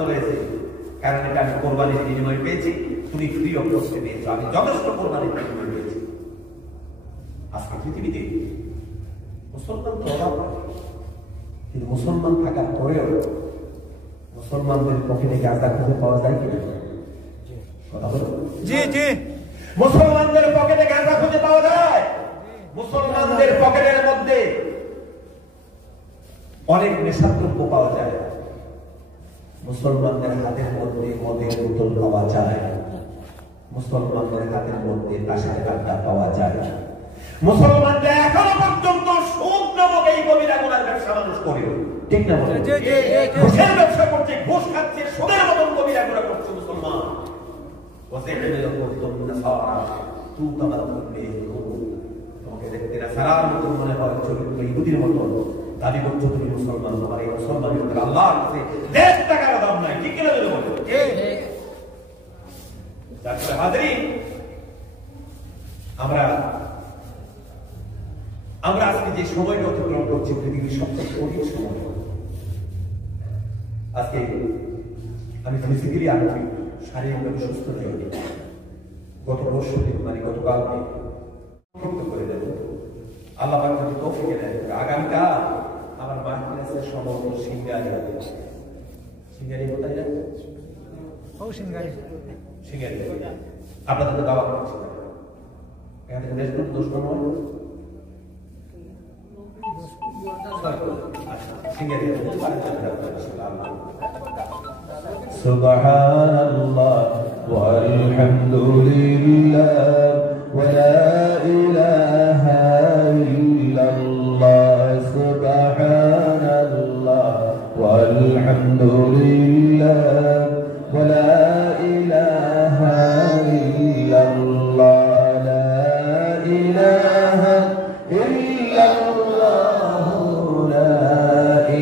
চলেছে, কারণ এটা আমি কোরবানির বিনিময়ে পেয়েছি, তুমি ফ্রি অফ কস্টে পেয়েছো, আমি যথেষ্ট কোরবানির বিনিময়ে পেয়েছি। আজকে পৃথিবীতে মুসলমান তো অভাব, কিন্তু মুসলমান থাকার পরেও মুসলমানদের পকেটে গাঁজা খুঁজে পাওয়া যায় কিনা? কথা বলো। জি জি, মুসলমানদের পকেটে গাঁজা খুঁজে পাওয়া যায়। মুসলমানদের পকেটের মধ্যে অনেক নেশাদ্রব্য পাওয়া যায়। মুসলমানদের হাতের মধ্যে মদের বোতল পাওয়া যায়। মুসলমানদের হাতের মধ্যে তাসের আড্ডা পাওয়া যায়। মুসলমানরা এখনো পর্যন্ত সুদ নামক এই কবিরা গুনার ব্যবসা মানুষ করে, ঠিক না? ঘুষের ব্যবসা করছে, ঘুষ খাচ্ছে, সুদের মতন কবিরা গুনাহ করছে মুসলমান। তোমাকে দেখতে না সারার মতন মনে হয়, চরিত্র ইহুদির মতন দাবি করছো তুমি মুসলমান, তোমার এই মুসলমানের ভিতরে আল্লাহর কাছে 1 টাকার দাম নাই, ঠিক কিনা? তারপরে হাজরিন, আমরা আজকে যে সময়টা অতিক্রম করছি পৃথিবীর সবচেয়ে কঠিন সময়। আজকে আমি ফিজিক্যালি আর্থিক শারীরিকভাবে সুস্থ নেই। গত বছর মানে গতকালকে সংক্ষিপ্ত করে দেব, আল্লাহ পাক যদি তৌফিক দেয়, আগামীকাল আমার মাহফিলের সম্ভবত সিঙ্গারি কোথায় যাবে? সিঙ্গারি আপনাদের তো দাওয়াত করছি, এখান থেকে দেশগুলো দোষ নয়। সুবহানাল্লাহ ওয়ালহামদুলিল্লাহ ওয়া লা ইলাহা ইল্লাল্লাহ। সুবহানাল্লাহ ওয়ালহামদুলিল্লাহ ওয়া লা ইলাহা ইল্লাল্লাহ। লা ইলাহা ইল্লাল্লাহ লা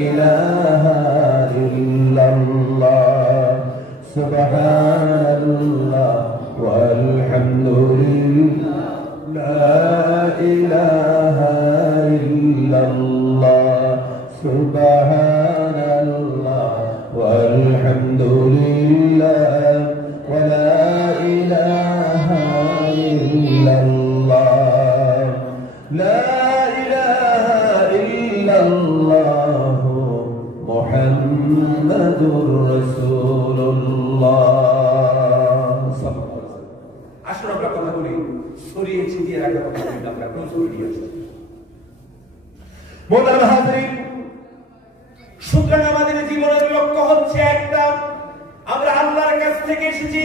ইলাহা ইল্লাল্লাহ। সুবহানাল্লাহ ওয়ালহামদুলিল্লাহ লা ইলাহা ইল্লাল্লাহ। সুবহানাল্লাহ ওয়ালহামদুলিল্লাহ ওয়া লা ইলাহা ইল্লাল্লাহ। লা ইলাহা ইল্লাল্লাহ মুহাম্মাদুর রাসূলুল্লাহ। আসলে আমরা কথা বলি সরিয়ে ছিটিয়ে রাখা কথা বলি, আমরা ক্লোজ করে দিয়ে আসি। মোহতারাম হাজরিন, সুতরাং আমাদের জীবনের লক্ষ্য হচ্ছে একটা, আমরা আল্লাহর কাছ থেকে এসেছি,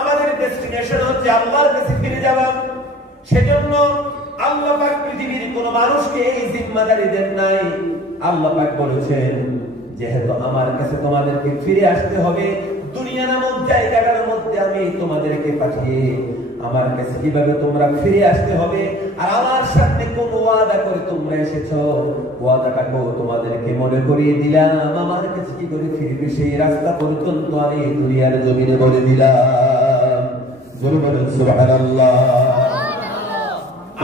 আমাদের ডেস্টিনেশন হচ্ছে আল্লাহর কাছে ফিরে যাওয়া। সেজন্য আল্লাহ পাক পৃথিবীর কোন মানুষকে এই জিম্মাদারি দেন নাই। আল্লাহ পাক বলেছেন, যেহেতু আমার কাছে তোমাদেরকে ফিরে আসতে হবে, দুনিয়া নামক জায়গাটার মধ্যে আমি তোমাদেরকে পাঠিয়ে আমার কাছে কিভাবে তোমরা ফিরে আসতে হবে, আর আমার সাথে কোন ওয়াদা করে তোমরা এসেছো, ওয়াদাটাকে তোমাদেরকে মনে করিয়ে দিলাম। আমার কাছে কি করে ফিরবে সেই রাস্তা পর্যন্ত আমি দুনিয়ার জমিনে বলে দিলাম। সুবহানাল্লাহ।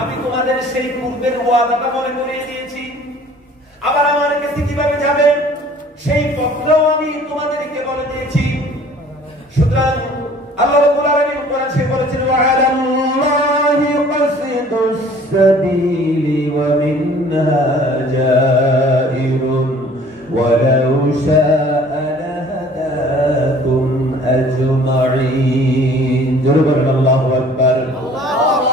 আমি তোমাদের সেই পূর্বের ওয়াদাটা মনে করিয়ে দিয়েছি। আবার আমার কাছে কিভাবে যাবে সেই পথটাও আমি তোমাদেরকে বলে দিয়েছি। সুতরাং আল্লাহ রাব্বুল আলামিন কোরআন শরীফে বলেছেন, ওয়া আলাল্লাহি কাসিদুস সাবিলি ওয়া মিনহা জাইরুন ওয়া লাউ শাআ লাহাদাকুম আজমাইন। জোরে বলেন আল্লাহু আকবার। আল্লাহু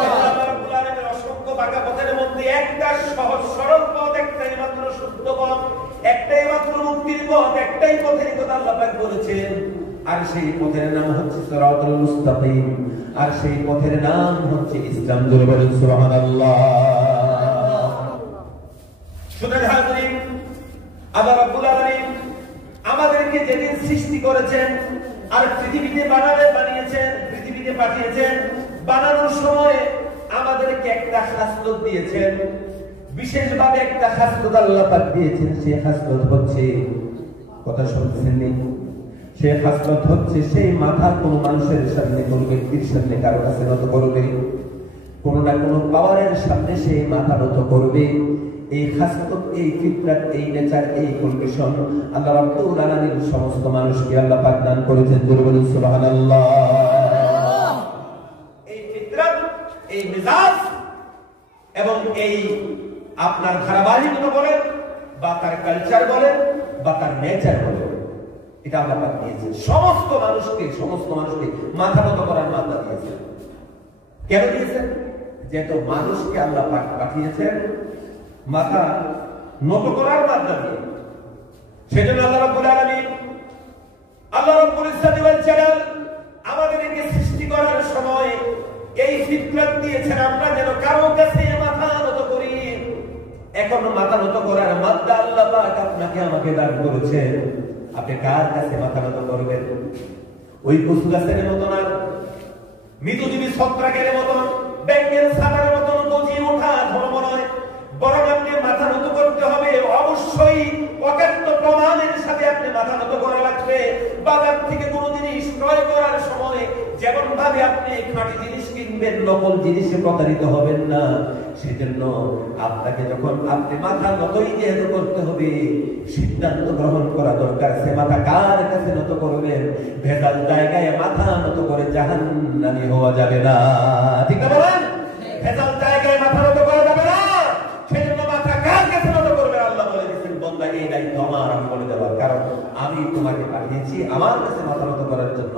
রাব্বুল আলামিনের অসংখ্য বাঁকা পথের মধ্যে একটা সহজ সরল পথ, একটাই মাত্র শুদ্ধ পথ, একটাই মাত্র মুক্তির পথ, একটাই পথের কথা আল্লাহ পাক বলেছেন। আর সেই পথের নাম হচ্ছে সিরাতুল মুস্তাকিম, আর সেই পথের নাম হচ্ছে ইসলাম। জোরে বলেন সুবহানাল্লাহ। সুতরাং হাজরিন, আল্লাহ রাব্বুল আলামিন আমাদেরকে যেদিন সৃষ্টি করেছেন আর পৃথিবীতে বানিয়েছেন, পৃথিবীতে পাঠিয়েছেন, বানানোর সময় আমাদেরকে একটা খাসলত দিয়েছেন, বিশেষভাবে একটা খাসলত আল্লাহ পাক দিয়েছেন। সেই খাসলত হচ্ছে, কথা শুনছেন নি, সেই খাসলত হচ্ছে সেই মাথা কোন মানুষের সামনে, কোন ব্যক্তির সামনে কারো কাছে নত করবে, কোন না কোন পাওয়ারের সামনে সেই মাথা নত করবে। এই খাসলত, এই ফিতরাত, এই নেচার, এই কন্ডিশন আল্লাহ রাব্বুল আলামিন সমস্ত মানুষকে আল্লাহ পাক দান করেছেন। জোরে বলুন সুবহানাল্লাহ। এই ফিতরাত, এই মেজাজ এবং এই আপনার ধারাবাহিকতা বলেন বা তার কালচার বলেন বা তার নেচার বলেন, এটা আল্লাহ পাক দিয়েছেন সমস্ত মানুষকে মাথা নত করার মাত্রা দিয়েছেন। কেন দিয়েছেন? যেহেতু মানুষকে আল্লাহ পাক পাঠিয়েছেন মাথা নত করার মাত্রা দিয়ে। সেজন্য আল্লাহ রাব্বুল আলামিন, আল্লাহ রাব্বুল ইজ্জত ওয়াল জালাল আমাদেরকে সৃষ্টি করার সময় এই ফিতরাত দিয়েছেন আমরা যেন কারো কাছে মাথা নত করি। এখন মাথা নত করার মাত্রা আল্লাহ পাক আপনাকে আমাকে দান করেছেন। আপনি কার কাছে মাথা নত করবেন? ওই কচু গাছের মতো না, মৃতজীবী ছত্রাকের মতন, ব্যাঙের ছাতার মতন গজিয়ে ওঠা ধর্ম নয়, বরং আপনি মাথা নত করতে হবে। অবশ্যই অকাট্য প্রমাণের সাথে আপনি মাথা নত করা লাগবে। বাজার থেকে কোনো জিনিস ক্রয় করার সময় যেমন ভাবে আপনি খাঁটি জিনিস কিনবেন, নকল জিনিসে প্রতারিত হবেন না। সেজন্য আপনাকে যখন আপনি মাথা নতই যেহেতু করতে হবে, সিদ্ধান্ত গ্রহণ করা দরকার সে মাথা কার কাছে নত করবেন। ভেজাল জায়গায় মাথা নত করে জাহান্নামী হওয়া যাবে না, ঠিক না বলেন? ভেজাল জায়গায় মাথা নত করা যাবে না। সেজন্য মাথা কার কাছে নত করবে? আল্লাহ বলে দিয়েছেন, বান্দা এই দায়িত্ব আমার, আমি বলে দেওয়ার, কারণ আমি তোমাকে পাঠিয়েছি আমার কাছে মাথা নত করার জন্য।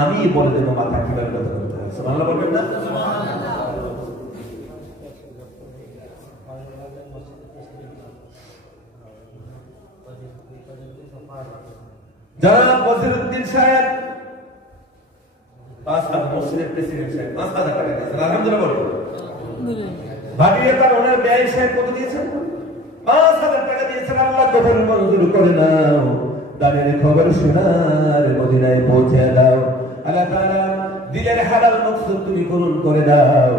আমি বলে দেবো মাথা কিভাবে নত করতে হবে। সুবহানাল্লাহ বলবেন না? জনাব ওয়াজিরউদ্দিন সাহেব 5,000 মসজিদের প্রেসিডেন্ট সাহেব 5,000 টাকা দিয়েছেন, আলহামদুলিল্লাহ বলুন। ভাবিয়ে তার ওনার ব্যয় সাহেব কত দিয়েছেন? 5,000 টাকা দিয়েছেন। আল্লাহ কবুল মঞ্জুর করে নাও। দানের খবর শোনার মদিনায় পৌঁছে দাও। আল্লাহ তাআলা দিলের হালাল মাকসুদ তুমি পূরণ করে দাও।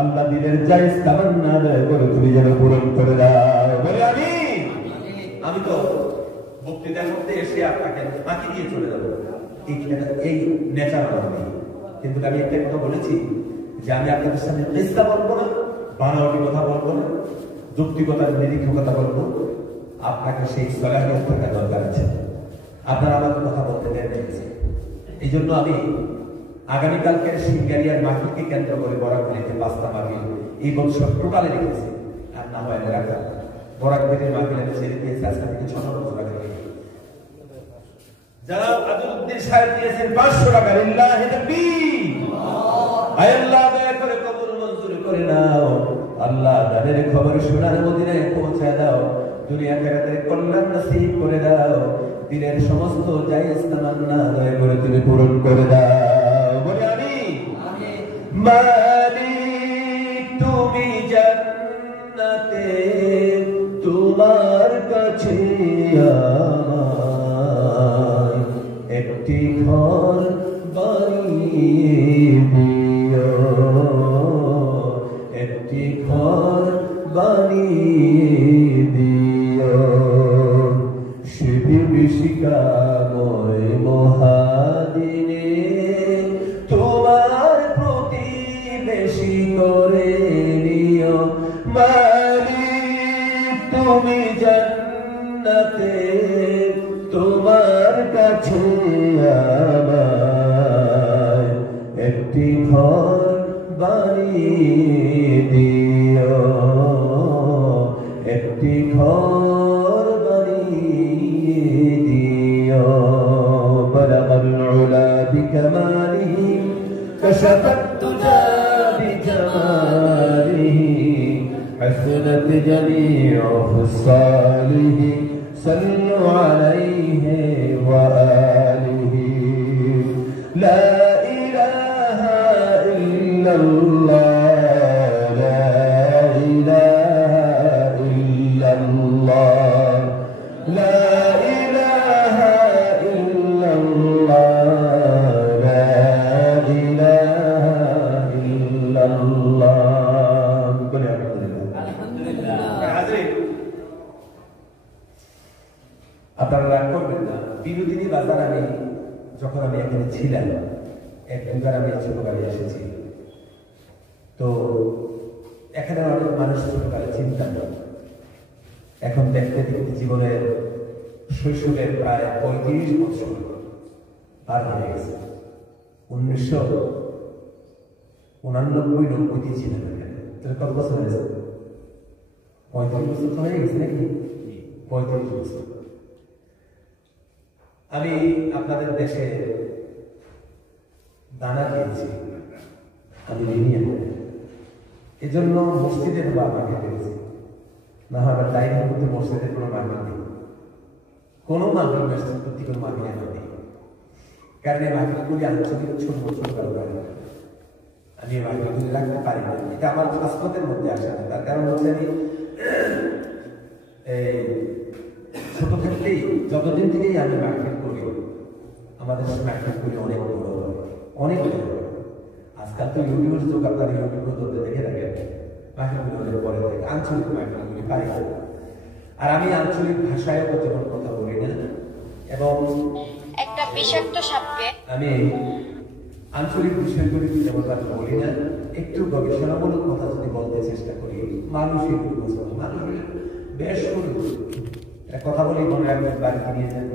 আল্লাহ দিলের জায়েজ তামান্না আদায় করে তুমি যেন পূরণ করে দাও। বলে আমিন। আমি তো বক্তৃতা করতে এসে আপনাকে ফাঁকি দিয়ে চলে যাবো, এই নেচার আমার নেই। কিন্তু আমি একটা কথা বলেছি যে আমি আপনাদের সামনে চেষ্টা বলবো না, বানাওয়াটি কথা বলবো না, যৌক্তিকতার নিরীক্ষ কথা বলবো। আপনাকে সেই সলাহিয়ত থাকা দরকার আছে। আপনারা আমাকে কথা বলতে দেন। এই জন্য আমি আগামীকালকের সিঙ্গারিয়ার মাহফিলকে কেন্দ্র করে বরাকবিলিতে 5টা মাহফিল এই বছর টোটালে রেখেছি। আর না হয় রাখা বরাকবিলির মাহফিল আমি ছেড়ে দিয়েছি আজকে থেকে 6 বছর আগে। জনাব আব্দুল সাহেব দিয়েছেন 500 টাকা। লিল্লাহি তাকবীর। আয় আল্লাহ দয়া করে কবুল মঞ্জুর করে নাও। আল্লাহ দানের খবর শোনার মদিনায় পৌঁছে দাও। দুনিয়া আখিরাতের কল্যাণ নসিব করে দাও। দিলের সমস্ত জায়েজ তামান্না দয়া করে তুমি পূরণ করে দাও। বলে আমিন। মালিক তুমি জান্নাতে, তোমার কাছে আমার একটি ঘর বানিয়ে দিও, একটি ঘর বানিয়ে দিও। সে বিভীষিকাময় মহাদিনে তোমার প্রতিবেশী করে নিও। মালিক তুমি জান্নাতে, তোমার কাছে আমার একটি ঘর বানিয়ে দিও, একটি ঘর বানিয়ে দিও। বলাগাল উলা বিকামালিহি কাশাফাত তুজা বিজামালিহি হাসনাত জামিউ খিসালিহি সাল্লু আলাইহি ওয়া আলিহি। লা ইলাহা ইল্লাল্লাহ, লা ইলাহা ইল্লাল্লাহ, লা ইলাহা ইল্লাল্লাহ, লা ইলাহা ইল্লাল্লাহ। বলে আলহামদুলিল্লাহ। হাজির আপনারা রাগ করবেন না। বিনোদিনী বাজার আমি যখন আমি এখানে ছিলাম, এক দুবার আমি ছোটকালে এসেছি, তো এখানে অনেক মানুষ ছোটকালে চিন্তা করে এখন দেখতে দেখতে জীবনের শৈশবের প্রায় 35 বছর পার হয়ে গেছে। 1989-90 ছিলেন কত বছর হয়েছে? 35 বছর তো হয়ে গেছে নাকি? 35 বছর। আমি আপনাদের দেশে দানা খেয়েছি, আমি ঋণী। এজন্য মসজিদের বা মাকে পেয়েছি, না হয় আমার ডাইনিং করতে মসজিদের কোনো মাকে নেই, কোনো মাকে মসজিদ করতে কোনো মাকে আমার নেই। কারণ এই মাকেগুলি আঞ্চলিক ছোট ছোট ব্যাপার, আমি এই মাকেগুলি রাখতে পারি না। এটা আমার হাসপাতের মধ্যে আসে না। তার কারণ হচ্ছে আমি ছোট থাকতেই যতদিন থেকেই আমি মার্কেট করি, আমাদের মার্কেট করি অনেক বড় অনেক বড়। আজকাল তো ইউটিউবের যুগ, আপনার ইউটিউবে ধরতে দেখে রাখেন মার্কেটগুলি অনেক বড় থাকে, আঞ্চলিক মার্কেটগুলি পারি। আর আমি আঞ্চলিক ভাষায় যেমন কথা বলি না, এবং একটা বিষাক্ত সাপকে আমি আঞ্চলিক বিষয়গুলি যেমন বলি না, একটু গবেষণামূলক কথা যদি বলতে চেষ্টা করি, মানুষের মানুষের বেশ কথা বলি মনে রাখবেন, বাড়িতে নিয়ে যান।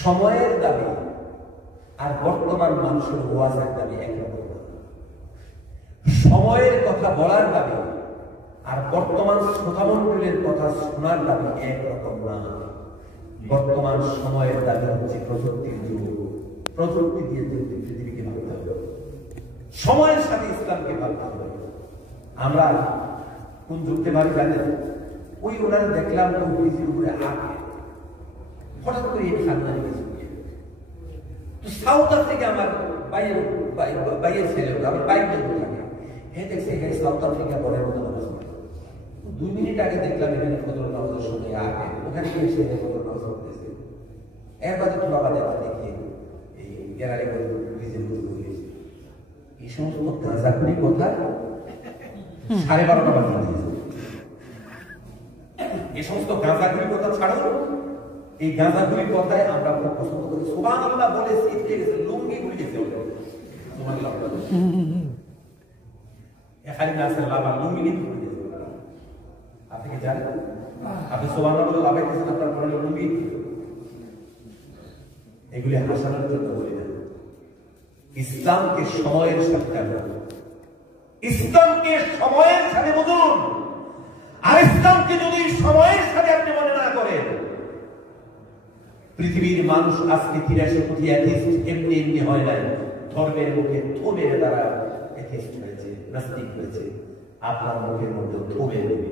সময়ের দাবি আর বর্তমান মানুষের ওয়াজের দাবি একরকম না। সময়ের কথা বলার দাবি আর বর্তমান শ্রোতামণ্ডলীর কথা শোনার দাবি একরকম না। বর্তমান সময়ের দাবি হচ্ছে প্রযুক্তির যুগ, প্রযুক্তি দিয়ে পৃথিবীকে ভাবতে হবে, সময়ের সাথে ইসলামকে ভাবতে হবে। আমরা কোন যুগতে ভাবি জানেন? ওই ওনারা দেখলাম ব্রিজের উপরে আগে হঠাৎ করে এই সামনে কিছু সাউথ আফ্রিকা, আমার বাইয়ের ছেলে, আমার বাইক থাকে, হ্যাঁ দেখছে এখানে সাউথ আফ্রিকা বলের মতো নামাজ পড়ে। 2 মিনিট আগে দেখলাম এখানে ফজর নামাজের সময় আগে ওখানে গিয়ে সে ফজর নামাজ পড়তেছে। একবার তো বাবা দেওয়া দেখে এই গ্যালারি করে ব্রিজের মধ্যে বলেছে। এই সমস্ত গাঁজাখুরি কথা 12:30 বাজে দিয়েছে। এই সমস্ত গাঁজাখুরি কথা ছাড়ো, এই গাঁজাখুরি কথায় আমরা খুব পছন্দ করি। সুবহানাল্লাহ বলে শিখতে গেছে, লুঙ্গি খুলে গেছে সুবহানাল্লাহ। এখানে নাসের লাভা লুঙ্গি নিয়ে খুলে গেছে। আপনি কি জানেন? আপনি সুবহানাল্লাহ বলে লাভে গেছেন, আপনার পরনে লুঙ্গি। এগুলি হাসানোর জন্য বলি না। ইসলামকে সময়ের সাথে, ইসলামকে সময়ের সাথে বুঝুন। আর ইসলামকে যদি সময়ের সাথে আপনি মনে না করেন, পৃথিবীর মানুষ আজকে 83 কোটি অ্যাথিস্ট এমনি এমনি হয় নাই। ধর্মের মুখে থু মেরে তারা অ্যাথিস্ট হয়েছে, নাস্তিক হয়েছে। আপনার মুখের মধ্যে থু মেরে দেবে,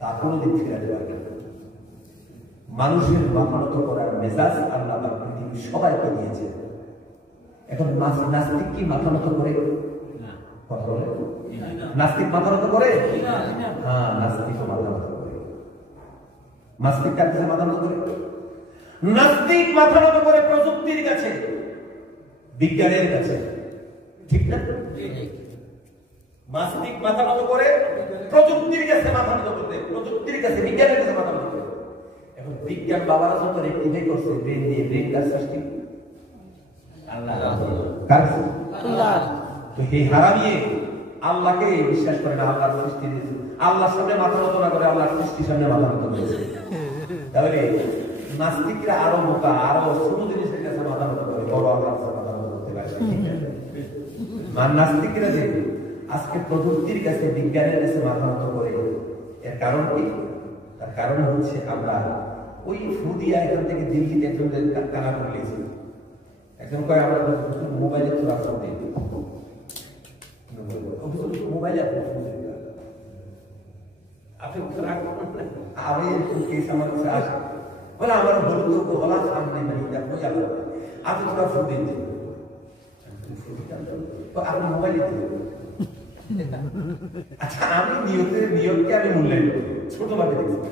তা কোনোদিন ফিরাতে পারবে না। মানুষের মাথানত করার মেজাজ আল্লাহ পৃথিবীর সবাইকে দিয়েছে। এখন নাস্তিক কি মাথানত করে? কথা বলে নাস্তিক মাথানত করে? হ্যাঁ, নাস্তিক মাথানত করে। নাস্তিক কার কাছে মাথানত করে? নাস্তিক মাথানত করে প্রযুক্তির কাছে, বিজ্ঞানের কাছে, ঠিক না? নাস্তিক মাথানত করে প্রযুক্তির কাছে, মাথানত করতে প্রযুক্তির কাছে, বিজ্ঞানের কাছে মাথানত করে। এখন বিজ্ঞান বাবারা যত রেক্টিফাই করছে ব্রেন দিয়ে, ব্রেন কাজ সৃষ্টি আল্লাহ কার? আল্লাহ। তো এই হারামিয়ে আল্লাহকে বিশ্বাস করে না, আল্লাহর সৃষ্টি দিয়েছে। আল্লাহর সামনে মাথা নত না করে আল্লাহর সৃষ্টির সামনে মাথা নত করেছে। তাহলে নাস্তিকরা আরো বোকা, আরো ছোট জিনিসের কাছে মাথা নত করে, বড় আল্লাহর কাছে মাথা নত করতে পারে। নাস্তিকরা যে আজকে প্রযুক্তির কাছে, বিজ্ঞানের কাছে মাথা নত করে, এর কারণ কি? তার কারণ হচ্ছে আমরা ওই ফু দিয়া এখান থেকে দিল্লিতে একজনদের কানা করে নিয়েছি। একজন কয় আমরা মোবাইলে তো রাস্তা দিই, মোবাইলে আপনি আমার কাছে আসে বলে আমার বলতো হলা সামনে আপনি তোরা ফোন দিন, আপনি মোবাইলে দিন। আচ্ছা, আমি নিয়তকে আমি মূল্যায়ন করি, ছোটভাবে দেখছি,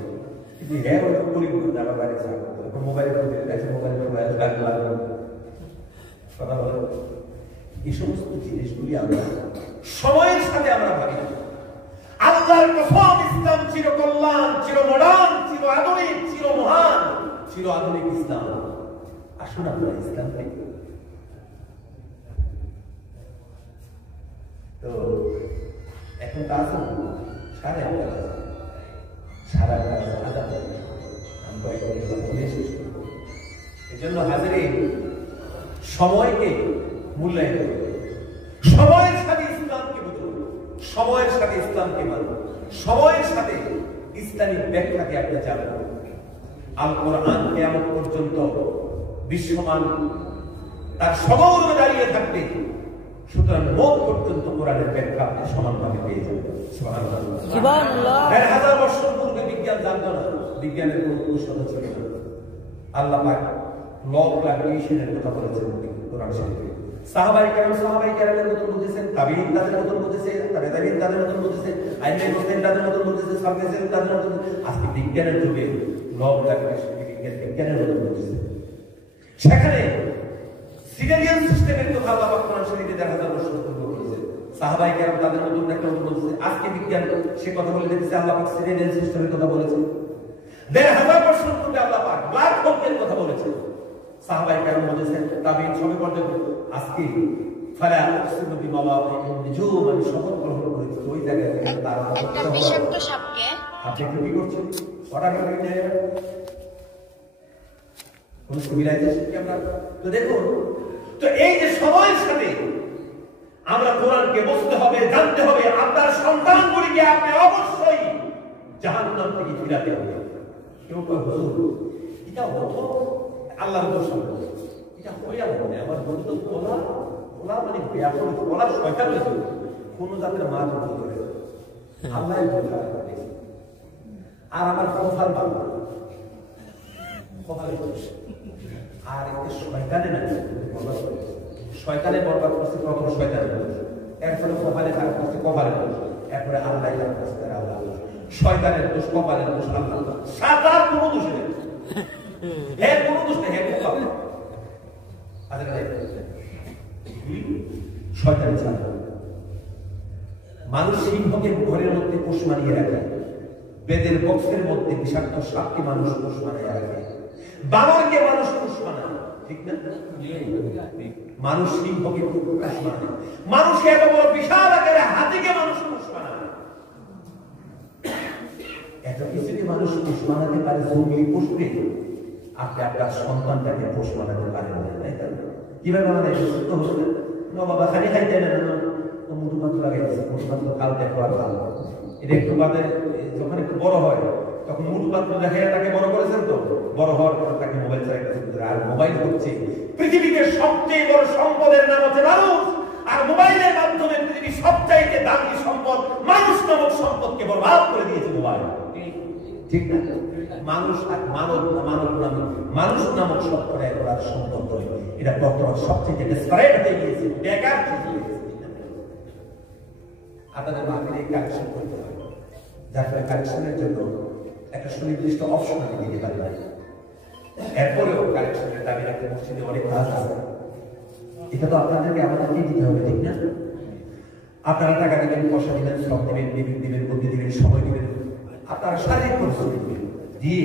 কিন্তু হ্যাঁ ওই করি আমার বাড়ি মোবাইলে কথা বলে। এই সমস্ত জিনিসগুলি আমরা সময়ের সাথে আমরা ভাবি। আল্লাহর কসম, ইসলাম চির কল্যাণ, চির মডার্ন, চির আধুনিক, চির মহান, চির আধুনিক ইসলাম। আসুন আমরা ইসলাম থেকে। তো এখন তা আছে সাড়ে 1টা বাজে, সারা রাত আজান আমি কয়েকদিন বলে শেষ করব। এজন্য হাজিরিন, সময়কে মূল্যায়ন করবে, সময়ের সাথে ইসলামকে বুঝুন, সময়ের সাথে ইসলামকে মানুন, সময়ের সাথে ইসলামিক ব্যাখ্যাকে আপনি জানেন। আল কোরআন কিয়ামত পর্যন্ত বিশ্বমান তার সমগ্রে দাঁড়িয়ে থাকবে। সুতরাং মত পর্যন্ত কোরআনের ব্যাখ্যা আপনি সমানভাবে পেয়ে যাবেন। সুবহানাল্লাহ। 1000 বছর পূর্বে বিজ্ঞান জানতো না, বিজ্ঞানের কোনো কৌশল ছিল না। আল্লাহ পাক ল অফ গ্র্যাভিটেশনের কথা বলেছেন কোরআন শরীফে। সাহাবায়ে কেরামের মতন বুঝেছেন, তাবিঈন তাদের মতন বুঝেছে, তাবেঈন তাদের মতন বুঝেছে, আইনে মুসলিম তাদের মতন বুঝেছে, সালফেসিন তাদের মতন। আজকে বিজ্ঞানের যুগে ল অফ গ্র্যাভিটেশন বিজ্ঞানের মতন বুঝেছে। সেখানে সিডেরিয়ান সিস্টেমের কথা আল্লাহ পাক কোরআন শরীফে 1000 বছর পূর্বে বলেছেন। সাহাবায়ে কেরাম তাদের মতন একটা বলছে, আজকে বিজ্ঞান সে কথা বলে দিচ্ছে আল্লাহ পাক সিডেরিয়ান সিস্টেমের কথা বলেছেন। 1000 বছর পূর্বে আল্লাহ পাক ব্ল্যাক হোলের কথা বলেছেন। সাহাবায়ে কেরাম বলেছেন, তাবিঈন সবে পর্যন্ত আজকে ফালা আকসিমু বিমাওয়াকিন নুজুম, আমি শপথ গ্রহণ করেছি ওই জায়গায় তারা একটা বিষাক্ত সাপকে আপনি কি করছেন? অর্ডার করে নিয়ে কোন সিভিলাইজেশন কি আমরা তো দেখুন। তো এই যে সময়ের সাথে আমরা কোরআনকে বুঝতে হবে, জানতে হবে। আপনার সন্তানগুলিকে আপনি অবশ্যই জাহান্নাম থেকে ফিরাতে হবে। কেউ কেউ হুজুর এটা হতো আল্লাহর দোষ, এটা হইয়া বলে আমার বন্ধু বলা বলা মানে ব্যাপক বলা শয়তান হয়েছে, কোন জাতের মা ধরে করে আল্লাহ আর আমার কপাল বাবা কপালে আর একটা শয়তানে না শয়তানে বরবাদ করছে, প্রথম শয়তানে এরপরে কপালে খারাপ করছে, কপালে এরপরে আল্লাহ করছে, আল্লাহ শয়তানের দোষ, কপালের দোষ, আল্লাহ সাতার কোনো দোষ নেই, হ্যাঁ কোনো দোষ নেই, হ্যাঁ কপাল শয়তানের ছাড়া। মানুষ সিংহকে ঘরের মধ্যে পোষ মানিয়ে রাখে, বেদের বক্সের মধ্যে বিষাক্ত সাপকে মানুষ পোষ মানিয়ে রাখে, বানরকে মানুষ পোষ মানায়, ঠিক না? মানুষ সিংহকে পোষ মানায়, মানুষ এত বড় বিশাল আকারে হাতিকে মানুষ পোষ মানায়। এত কিছুকে মানুষ পোষ মানাতে পারে জঙ্গলি পশুকে, আপনি আপনার সন্তানটাকে পোষ মানাতে পারেন না, তাই তো? কিভাবে বানায় সুস্থ হচ্ছে না বাবা, খালি খাইতে না মুঠু পাত্র লাগাইছে, মুঠু পাত্র কাল দেখো আর কাল এটা একটু বাদে যখন একটু বড় হয় তখন মুঠু পাত্র দেখে তাকে বড় করেছেন, তো বড় হওয়ার পর তাকে মোবাইল চালাইতেছে, আর মোবাইল হচ্ছে পৃথিবীতে সবচেয়ে বড় সম্পদের নাম হচ্ছে মানুষ, আর মোবাইলের মাধ্যমে পৃথিবীর সবচাইতে দামি সম্পদ মানুষ নামক সম্পদকে বরবাদ করে দিয়েছে মোবাইল, ঠিক না? মানুষ আর মানুষ নামক সম্পদের করার সম্পদ এটা বর্তমান সবচেয়ে ডেসপারেট হয়ে গিয়েছে, বেকার হয়ে গিয়েছে। আপনাদের মার্কেটে কালেকশন করতে হবে, যার ফলে কালেকশনের জন্য একটা সুনির্দিষ্ট অপশন আমি দিতে পারি না। এরপরেও কালেকশনের দাবি রাখতে মসজিদে অনেক কাজ আছে, এটা তো আপনাদেরকে আমাদেরকে দিতে হবে, ঠিক না? আপনারা টাকা দিবেন, পয়সা দিবেন, শ্রম দিবেন, বিবেক দিবেন, বুদ্ধি দিবেন, সময় দিবেন, আপনারা শারীরিক পরিশ্রম দিবেন, দিয়ে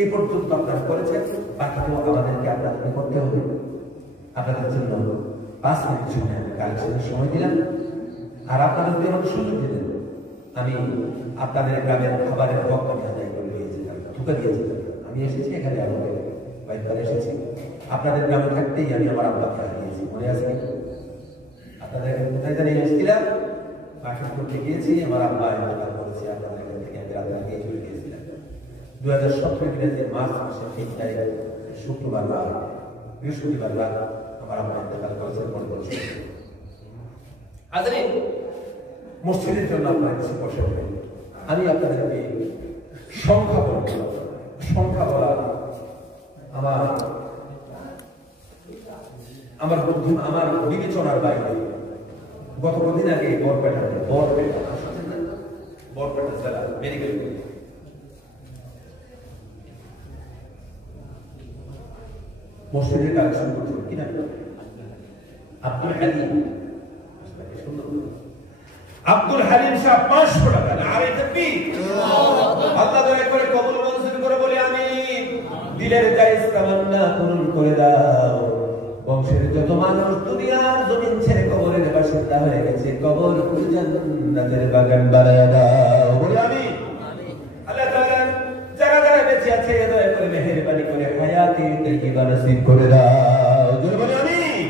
এই পর্যন্ত আপনারা করেছেন, বাকিটাও আমাদেরকে আপনাদেরকে করতে হবে। আপনাদের জন্য 5 মিনিট সময় আমি কালেকশনের সময় দিলাম, আর আপনারা যদি আমাকে সুযোগ দিলেন আমি আপনাদের গ্রামের খাবারের হক আমি আদায় করে নিয়ে যেতাম, ঢুকে দিয়ে যেতাম। আমি এসেছি এখানে আমাদের বাইরে এসেছি, আপনাদের গ্রামে থাকতেই আমি আমার আব্বাকে হারিয়েছি, মনে আছে? আপনাদের কোথায় জানি এসেছিলাম, বাসন করতে গিয়েছি, আমার আব্বা ইন্তেকাল করেছে, আপনাদের এখান থেকে আমি রাতে আগে চলে গিয়েছিলাম। 2017 ইংরেজির মার্চ মাসের 3 তারিখ শুক্রবার রাত, বৃহস্পতিবার রাত আমার আব্বা ইন্তেকাল করেছে, মনে করছে। হাজিরিন, মসজিদের জন্য আপনারা কিছু বসে পড়েন, আমি আপনাদেরকে সংখ্যা বলা আমার বিবেচনার বাইরে। গত কদিন আগে বরপেটা জেলা মেডিকেল মসজিদের কালেকশন করছিল কিনা আব্দুল হালিম সাহেব 500 টাকা না, আর এটা কি আল্লাহ দয়া করে কবুল মঞ্জুর করে বলি আমি। দিলের জায়েজ তামান্না পূরণ করে দাও। বংশের যত মানুষ দুনিয়ার জমিন ছেড়ে কবরের বাসিন্দা হয়ে গেছে, কবর জান্নাতের বাগান বানায় দাও। বেঁচে আছে দয়া করে মেহেরবানি করে হায়াতে তাইয়্যিবা নসিব করে দাও। জোরে বলি আমিন।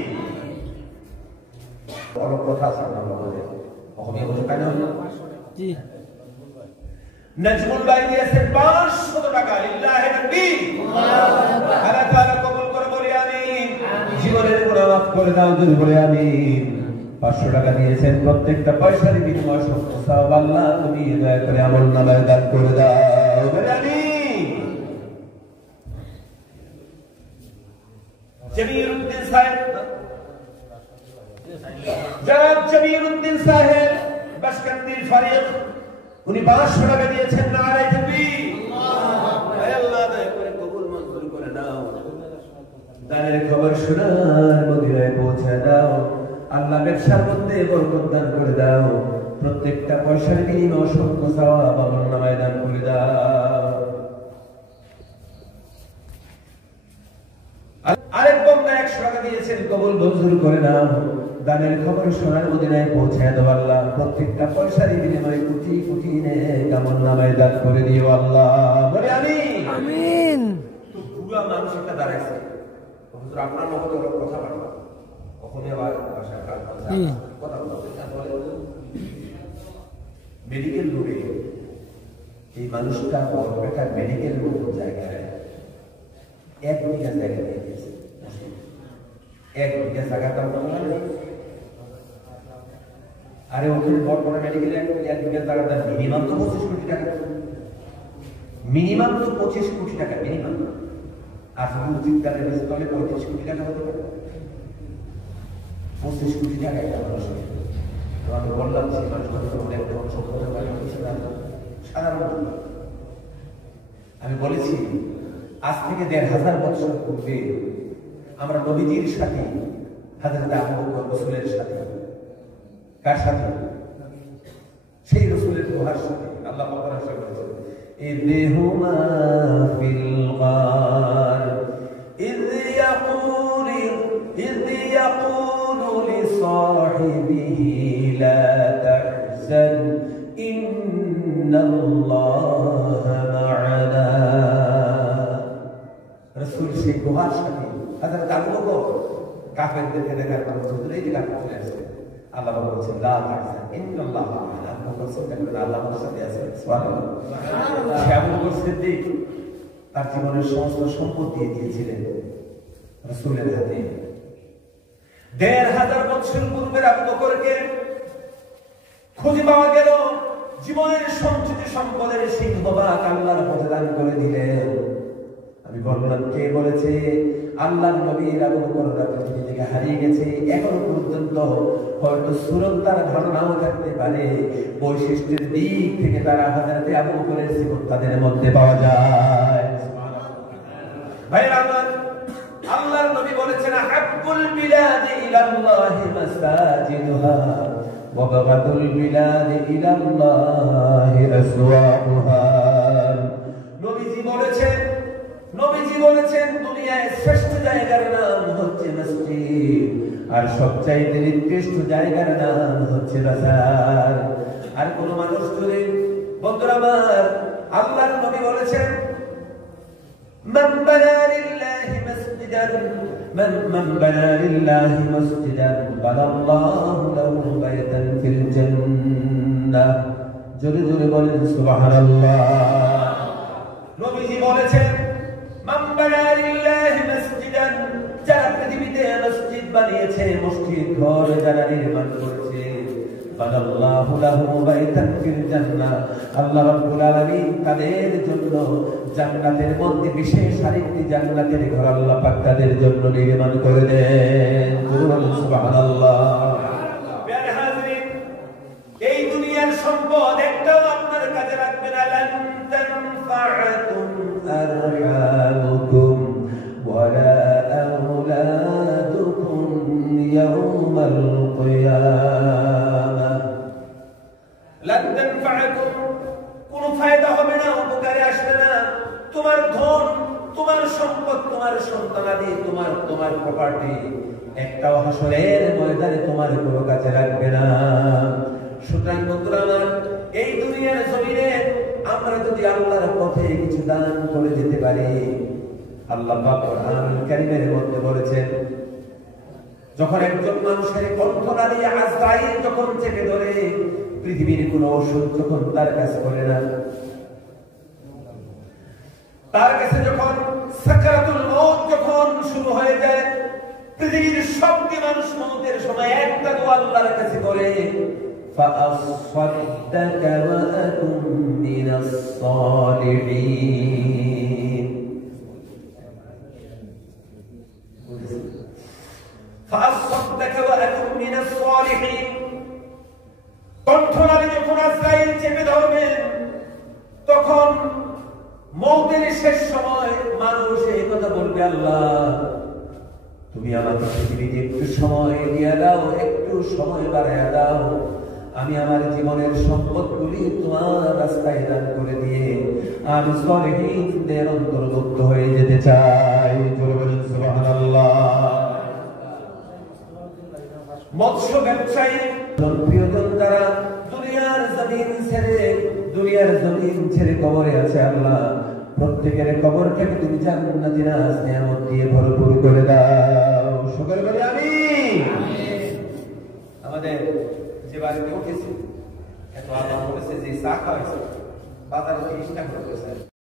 বড় কথা শোনা বলে অসমীয়া বলে কেন জি নাজমুল ভাই দিয়েছেন 500 টাকা লিল্লাহি তাকবীর আল্লাহ তাআলা কবুল করে বলি আমিন। জীবনের গুনাহ মাফ করে দাও। জোরে বলি আমিন। 500 টাকা দিয়েছেন, প্রত্যেকটা পয়সার বিনিময়ে সওয়াব আল্লাহ তুমি দয়া করে আমলনামায় দান করে দাও। বলি আমিন। জমিরউদ্দিন সাহেব, জনাব জমিরউদ্দিন সাহেব বাসকান্দির ফারিক, উনি 500 টাকা দিয়েছেন। নারে তাকবীর। আল্লাহ দয়া করে কবুল মঞ্জুর করে দাও। দানের খবর শোনার মদিনায় পৌঁছে দাও। আল্লাহ ব্যবসার মধ্যে বরকত দান করে দাও। প্রত্যেকটা পয়সার বিনিময়ে অসংখ্য সওয়াব আমলনামায় দান করে দাও। আরেক বন্ধু 100 টাকা দিয়েছেন, কবুল মঞ্জুর করে নাও। দানের খবর শোনার মদিনায় পৌঁছে দাও আল্লাহ। প্রত্যেকটা পয়সার বিনিময়ে কোটি কোটি নেক আমলনামায় দান করে দিও আল্লাহ। বলি আমিন। আমিন। তো পুরো মানুষ একটা দাঁড়াইছে, হুজুর আপনার মতো কথা বলবো কখনই আবার ভাষা কথা বলতে মেডিকেল রোডে এই মানুষটা বড়টা মেডিকেল রোড জায়গায় 1 বিঘা জায়গা নিয়ে গেছে। 1 বিঘা জায়গা দাম আরে ওখানে বড় মেডিকেল 1 বিঘা জায়গা দাম মিনিমাম তো 25 কোটি টাকা। মিনিমাম তো 25 কোটি টাকা মিনিমাম। আর উচিতকালে বেশি তলে 35 কোটি টাকা হতে পারে। 25 কোটি টাকা একটা মানুষ। আমি বললাম সেই মানুষটা অনেক ছোট হতে পারে সাধারণ। আমি বলেছি আজ থেকে 1500 বছর পূর্বে আমরা নবীজির সাথে হযরত আবু বকর রাসূলের সাথে, কার সাথে? সেই রাসূলের দোহার সাথে আল্লাহ পাক বলেছেন ইযহুমা ফিল গার ইয ইয়াকুলু লিসাহিবিহি লা তাহজান ইন্নাল্লাহা মা'ানা। রাসূল সেই দোহার সাথে হযরত আবু বকর কাফেরদেরকে দেখার পর হুজুরেই যে কাফের চলে আসে, আল্লাহ বলেছেন লা তাহজান ইন্নাল্লাহা মা'ানা। আল্লাহ আমাদের সাথে আছে। সুবহানাল্লাহ। আবু বকর সিদ্দিক তার জীবনের সমস্ত সম্পদ দিয়ে দিয়েছিলেন রাসূলের হাতে। 1500 বছর পূর্বে আবু বকরকে খুঁজে পাওয়া গেল। জীবনের সঞ্চিত সম্পদের সিংহভাগ আল্লাহর পথে দান করে দিলেন। আমি বললাম কে বলেছে? আল্লাহর নবীর আবু বকর পৃথিবী থেকে হারিয়ে গেছে। এখনো পর্যন্ত হয়তো সুরত তার ধারণাও থাকতে পারে, বৈশিষ্ট্যের দিক থেকে তারা হযরত আবু বকরের সিফত তাদের মধ্যে পাওয়া যায়। ভাইরা আমার, আল্লাহর নবী বলেছেন হাব্বুল বিলাদি ইলাল্লাহি মাসাজিদুহা ওয়া বাগাদুল বিলাদি ইলাল্লাহি আসওয়াকুহা। নবীজি বলেছেন দুনিয়ায় শ্রেষ্ঠ জায়গার নাম হচ্ছে মসজিদ, আর সবচাইতে নিকৃষ্ট জায়গার নাম হচ্ছে বাজার। আর কোন মানুষ যদি, বন্ধুরা আমার, আল্লাহর নবী বলেছেন মান বানা লিল্লাহি মাসজিদান মান বানা লিল্লাহি মাসজিদান বানাল্লাহু লাহু বাইতান ফিল জান্নাহ। জোরে জোরে বলেন সুবহানাল্লাহ। নবীজি বলেছেন মান বানা লিল্লাহি মাসজিদান, যারা পৃথিবীতে মসজিদ বানিয়েছে, মসজিদ ঘর যারা নির্মাণ করেছে, বানাল্লাহু লাহু বাইতান ফিল জান্নাহ, আল্লাহ রাব্বুল আলামিন তাদের জন্য জান্নাতের মধ্যে বিশেষ আরেকটি জান্নাতের ঘর আল্লাহ পাক তাদের জন্য নির্মাণ করে দেন। সুবহানাল্লাহ। প্রিয় হাজরিন, এই দুনিয়ার সম্পদ একটাও আপনার কাজে লাগবে না। লান তানফাআকুম আরহামুকুম ওয়ালা আওলাদুকুম ইয়াওমাল কিয়ামাহ। লান তানফাআকুম, কোন ফায়দা হবে না, উপকারে আসবে না। তোমার ধন, তোমার সম্পদ, তোমার সন্তানাদি, তোমার প্রপার্টি একটাও হাসরের ময়দানে তোমার কোনো কাজে লাগবে না। সুতরাং বন্ধুরা আমার, এই দুনিয়ার জমিনে আমরা যদি আল্লাহর পথে কিছু দান করে যেতে পারি, আল্লাহ পাক কোরআনুল কারীমের মধ্যে বলেছেন, যখন একজন মানুষের কণ্ঠনালী আজরাইল যখন চেপে ধরে, পৃথিবীর কোন ওষুধ যখন তার কাজ করে না, তার কাছে যখন সাকরাতুল মউত যখন শুরু হয়ে যায়, পৃথিবীর সবটি মানুষ মউতের সময় একটা দোয়া আল্লাহর কাছে করে, فأصدق وأكن من الصالحين فأصدق وأكن من الصالحين কণ্ঠনালী যখন আজরাইল চেপে ধরবেন, তখন মউতের শেষ সময় মানুষ এই কথা বলবে, আল্লাহ তুমি আমাকে পৃথিবীতে একটু সময় দিয়ে দাও, একটু সময় বাড়াইয়া দাও, আমি আমার জীবনের সম্পদগুলি তোমার রাস্তায় দান করে দিয়ে আমি সলিহিনদের অন্তর্ভুক্ত হয়ে যেতে চাই। জোরে বলেন সুবহানাল্লাহ। মৎস্য ব্যবসায়ী প্রিয়জন যারা দুনিয়ার জমিন ছেড়ে কবরে আছে, আল্লাহ প্রত্যেকের কবরটাকে তুমি জান্নাতি নিয়ামত দিয়ে ভরপুর করে দাও। সকলে বলি আমিন। আমাদের যে বাড়িতে উঠেছি এত আরাম করেছে, যে চা খাওয়াইছে বাজারে 30 টাকা করেছে।